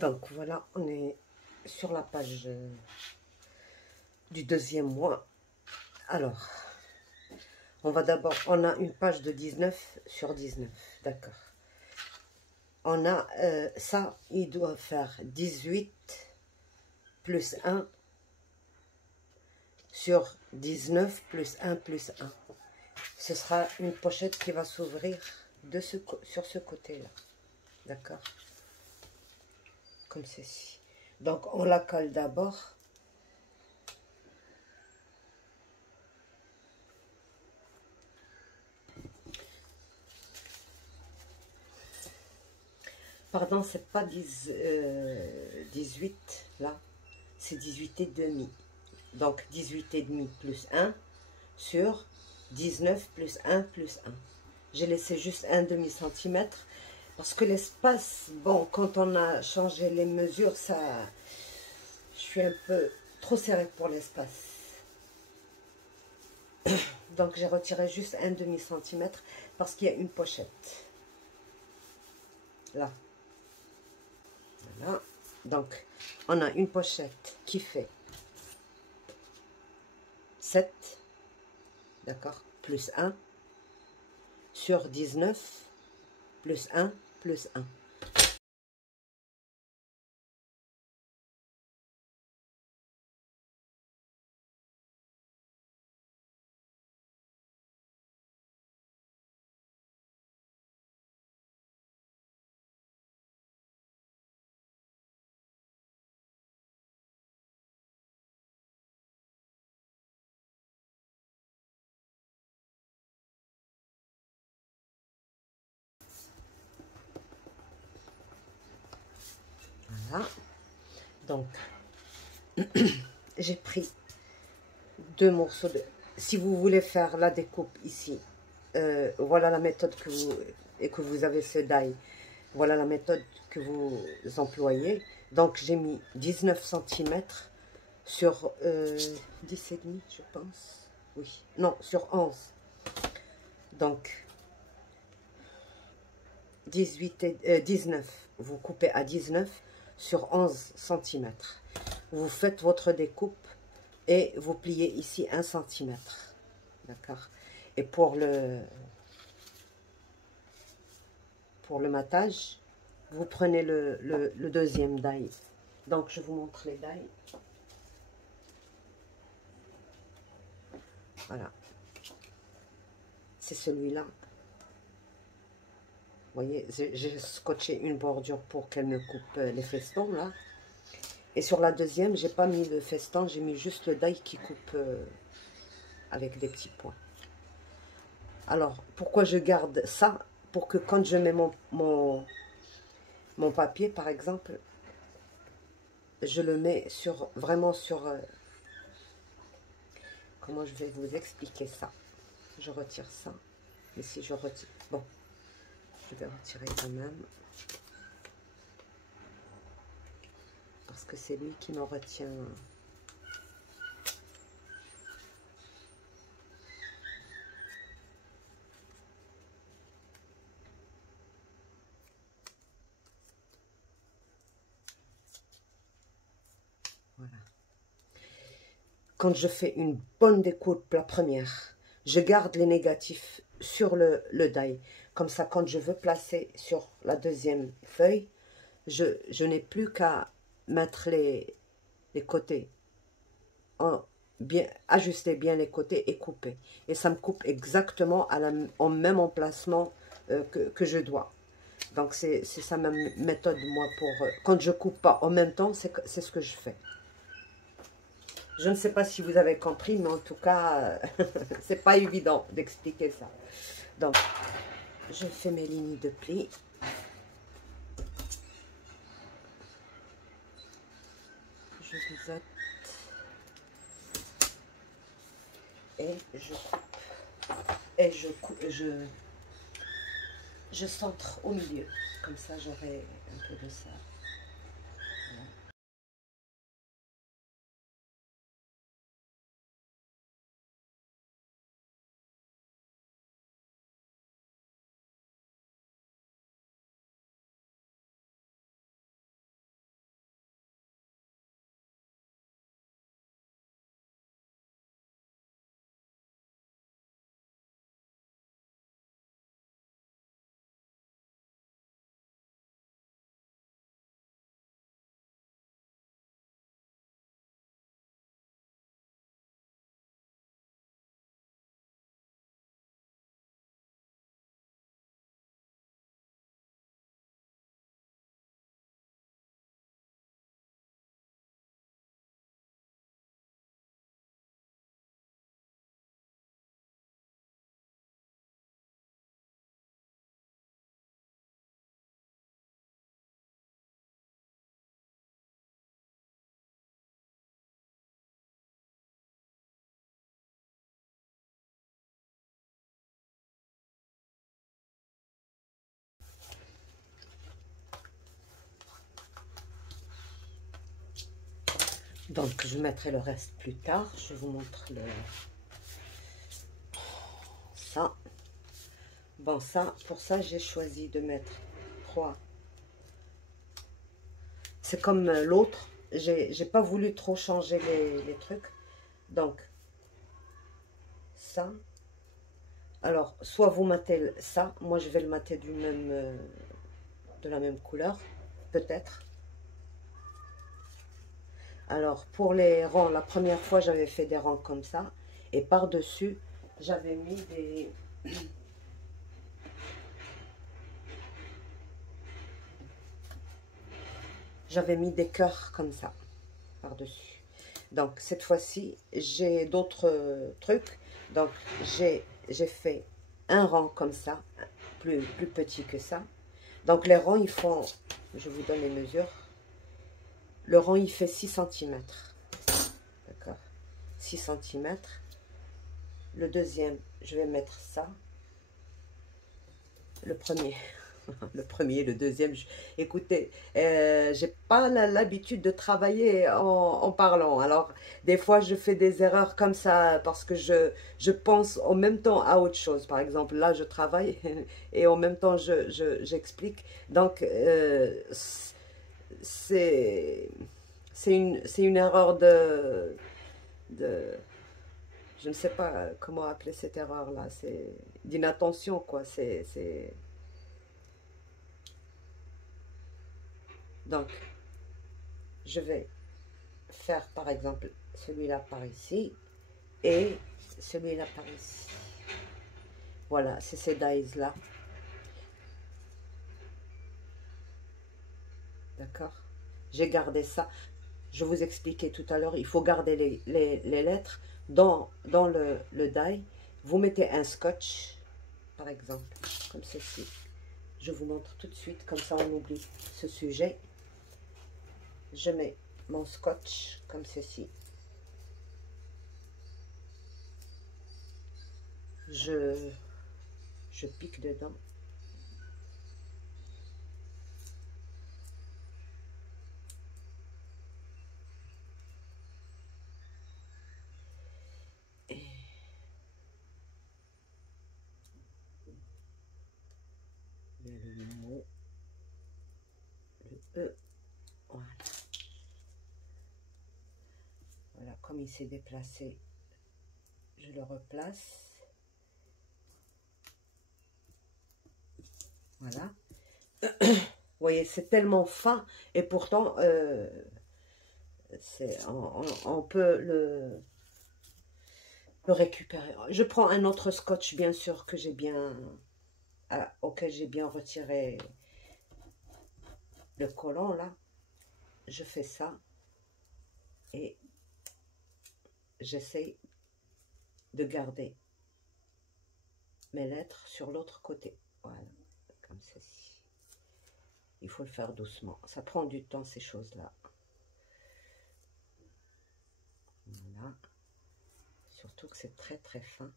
Donc voilà, on est sur la page du deuxième mois. Alors, on va d'abord, on a une page de 19 sur 19, d'accord. On a ça, il doit faire 18 plus 1 sur 19 plus 1 plus 1. Ce sera une pochette qui va s'ouvrir sur ce côté-là, d'accord, comme ceci. Donc, on la colle d'abord. Pardon, c'est pas 18 là, c'est 18 et demi. Donc 18 et demi plus 1 sur 19 plus 1 plus 1. J'ai laissé juste un demi-centimètre parce que l'espace, bon, quand on a changé les mesures, ça, je suis un peu trop serré pour l'espace. Donc j'ai retiré juste un demi-centimètre parce qu'il y a une pochette. Là. Voilà. Donc, on a une pochette qui fait 7, d'accord, plus 1, sur 19, plus 1, plus 1. Voilà. Donc, j'ai pris deux morceaux de... Si vous voulez faire la découpe ici, voilà la méthode que vous avez ce die. Voilà la méthode que vous employez. Donc, j'ai mis 19 cm sur 10 et demi, je pense. Oui, non, sur 11. Donc, 19, vous coupez à 19 sur 11 cm. Vous faites votre découpe et vous pliez ici 1 cm. D'accord. Et pour le matage, vous prenez le deuxième die. Donc, je vous montre les die. Voilà. C'est celui-là. Vous voyez, j'ai scotché une bordure pour qu'elle me coupe les festons, là. Et sur la deuxième, j'ai pas mis le feston, j'ai mis juste le die qui coupe avec des petits points. Alors, pourquoi je garde ça? Pour que quand je mets mon papier, par exemple, je le mets vraiment sur... comment je vais vous expliquer ça? Je retire ça. Et si je retire... Bon, je vais retirer quand même. Parce que c'est lui qui me retient... Voilà. Quand je fais une bonne découpe, la première, je garde les négatifs sur le die. Comme ça, quand je veux placer sur la deuxième feuille, je n'ai plus qu'à mettre les côtés, ajuster bien les côtés et couper. Et ça me coupe exactement au même emplacement que je dois. Donc, c'est ça ma méthode, moi, pour... quand je coupe pas en même temps, c'est ce que je fais. Je ne sais pas si vous avez compris, mais en tout cas, c'est pas évident d'expliquer ça. Donc, je fais mes lignes de pli. Je biseaute. Et je coupe. Et je centre au milieu. Comme ça, j'aurai un peu de ça. Donc, je mettrai le reste plus tard. Je vous montre ça. Bon, ça, pour ça, j'ai choisi de mettre 3. C'est comme l'autre. J'ai pas voulu trop changer les trucs. Donc, ça. Alors, soit vous matez ça. Moi, je vais le mater de la même couleur. Peut-être. Alors, pour les rangs, la première fois, j'avais fait des rangs comme ça. Et par-dessus, j'avais mis des... J'avais mis des cœurs comme ça, par-dessus. Donc, cette fois-ci, j'ai d'autres trucs. Donc, j'ai fait un rang comme ça, plus petit que ça. Donc, les rangs, ils font... Je vous donne les mesures. Le rang, il fait 6 cm. D'accord, 6 cm. Le deuxième, je vais mettre ça. Le premier, le deuxième. Écoutez, j'ai pas l'habitude de travailler en parlant. Alors, des fois, je fais des erreurs comme ça parce que je pense en même temps à autre chose. Par exemple, là, je travaille et en même temps, j'explique. Donc, c'est une erreur je ne sais pas comment appeler cette erreur-là. C'est d'inattention, quoi. Donc, je vais faire, par exemple, celui-là par ici et celui-là par ici. Voilà, c'est ces dies-là. D'accord? J'ai gardé ça. Je vous expliquais tout à l'heure, il faut garder les lettres dans le die. Vous mettez un scotch, par exemple, comme ceci. Je vous montre tout de suite, comme ça on oublie ce sujet. Je mets mon scotch comme ceci. Je pique dedans. Et le mot, le E, voilà. Voilà, comme il s'est déplacé, je le replace. Voilà. Vous voyez, c'est tellement fin et pourtant, on peut le récupérer. Je prends un autre scotch, bien sûr, que j'ai bien, auquel j'ai bien retiré le collant, là. Je fais ça et j'essaie de garder mes lettres sur l'autre côté. Voilà, comme ceci. Il faut le faire doucement. Ça prend du temps, ces choses-là. Voilà. Surtout que c'est très très fin.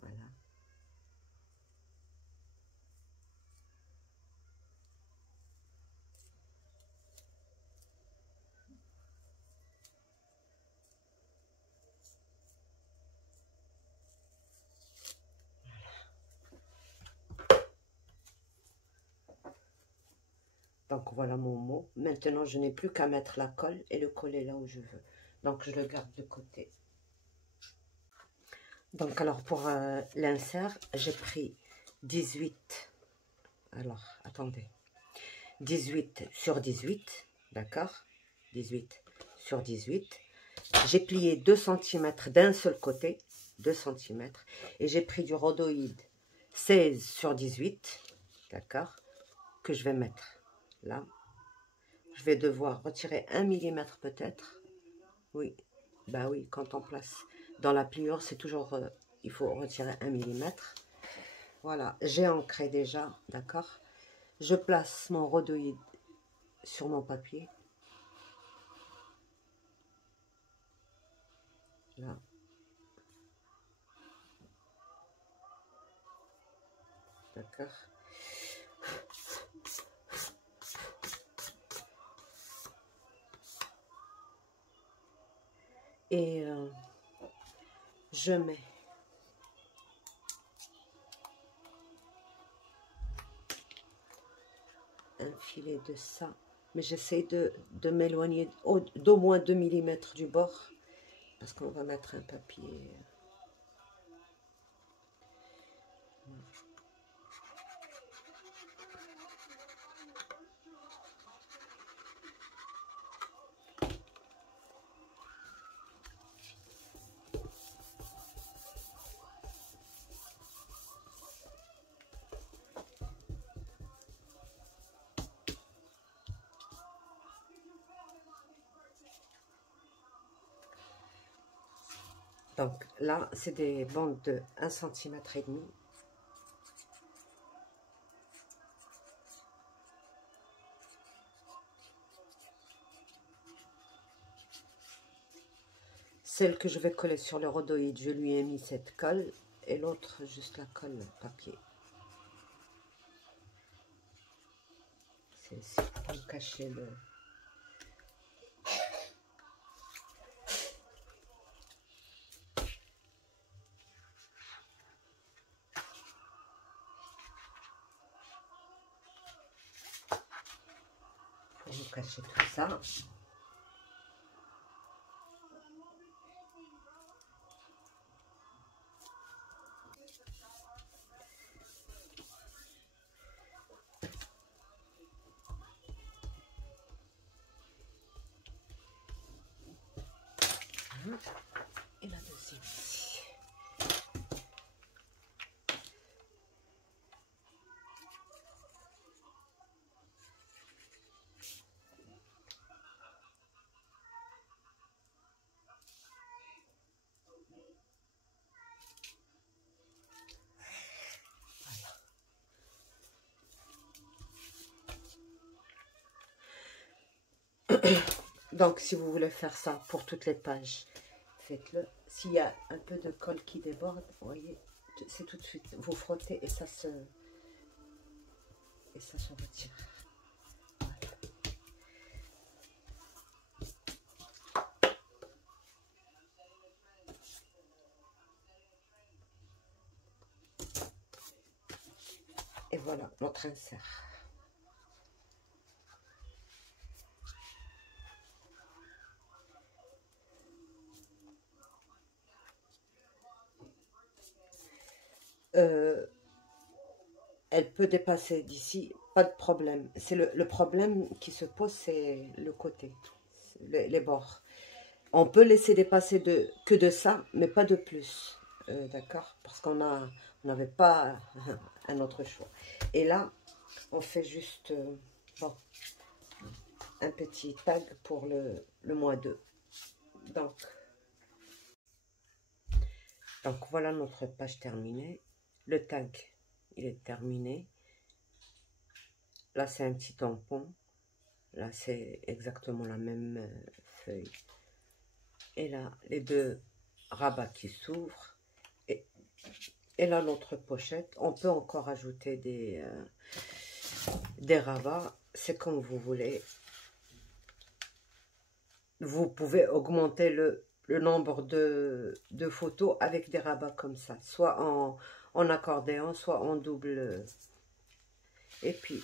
Voilà. Donc voilà mon mot. Maintenant, je n'ai plus qu'à mettre la colle et le coller là où je veux. Donc je le garde de côté. Donc alors pour l'insert, j'ai pris 18. Alors, attendez. 18 sur 18, d'accord? 18 sur 18. J'ai plié 2 cm d'un seul côté, 2 cm. Et j'ai pris du rhodoïde 16 sur 18, d'accord? Que je vais mettre là. Je vais devoir retirer 1 mm peut-être. Oui, bah oui, quand on place dans la pliure, c'est toujours, il faut retirer 1 mm. Voilà, j'ai ancré déjà, d'accord? Je place mon rhodoïde sur mon papier. Là. D'accord? Et je mets un filet de ça, mais j'essaie de m'éloigner d'au moins 2 mm du bord, parce qu'on va mettre un papier. Donc là, c'est des bandes de 1,5 cm. Celle que je vais coller sur le rhodoïde, je lui ai mis cette colle, et l'autre juste la colle papier. C'est ici pour cacher le... Pour vous cacher tout ça. Et la deuxième ici. Donc, si vous voulez faire ça pour toutes les pages, faites-le. S'il y a un peu de colle qui déborde, vous voyez, c'est tout de suite. Vous frottez et ça se retire. Voilà. Et voilà notre insert. Elle peut dépasser d'ici, pas de problème. C'est le problème qui se pose, c'est le côté, les bords. On peut laisser dépasser que de ça, mais pas de plus, d'accord? Parce qu'on n'avait pas un autre choix. Et là, on fait juste bon, un petit tag pour le mois 2. Donc voilà notre page terminée. Le tag, il est terminé. Là, c'est un petit tampon. Là, c'est exactement la même feuille. Et là, les deux rabats qui s'ouvrent. Et là, notre pochette. On peut encore ajouter des rabats. C'est comme vous voulez. Vous pouvez augmenter le nombre de photos avec des rabats comme ça. Soit en accordéon, soit en double. Et puis,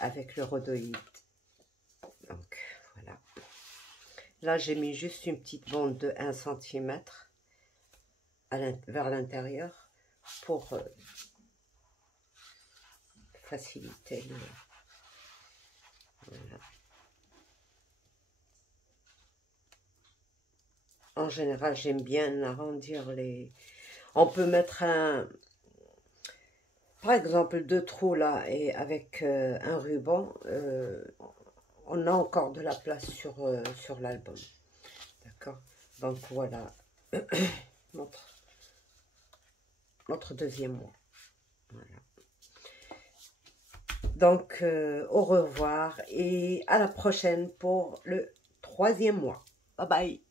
avec le rhodoïde. Donc, voilà. Là, j'ai mis juste une petite bande de 1 cm vers l'intérieur pour faciliter le... Voilà. En général, j'aime bien arrondir les... On peut mettre par exemple 2 trous là, et avec un ruban, on a encore de la place sur l'album. D'accord? Donc voilà notre deuxième mois. Voilà. Donc au revoir et à la prochaine pour le 3e mois. Bye bye.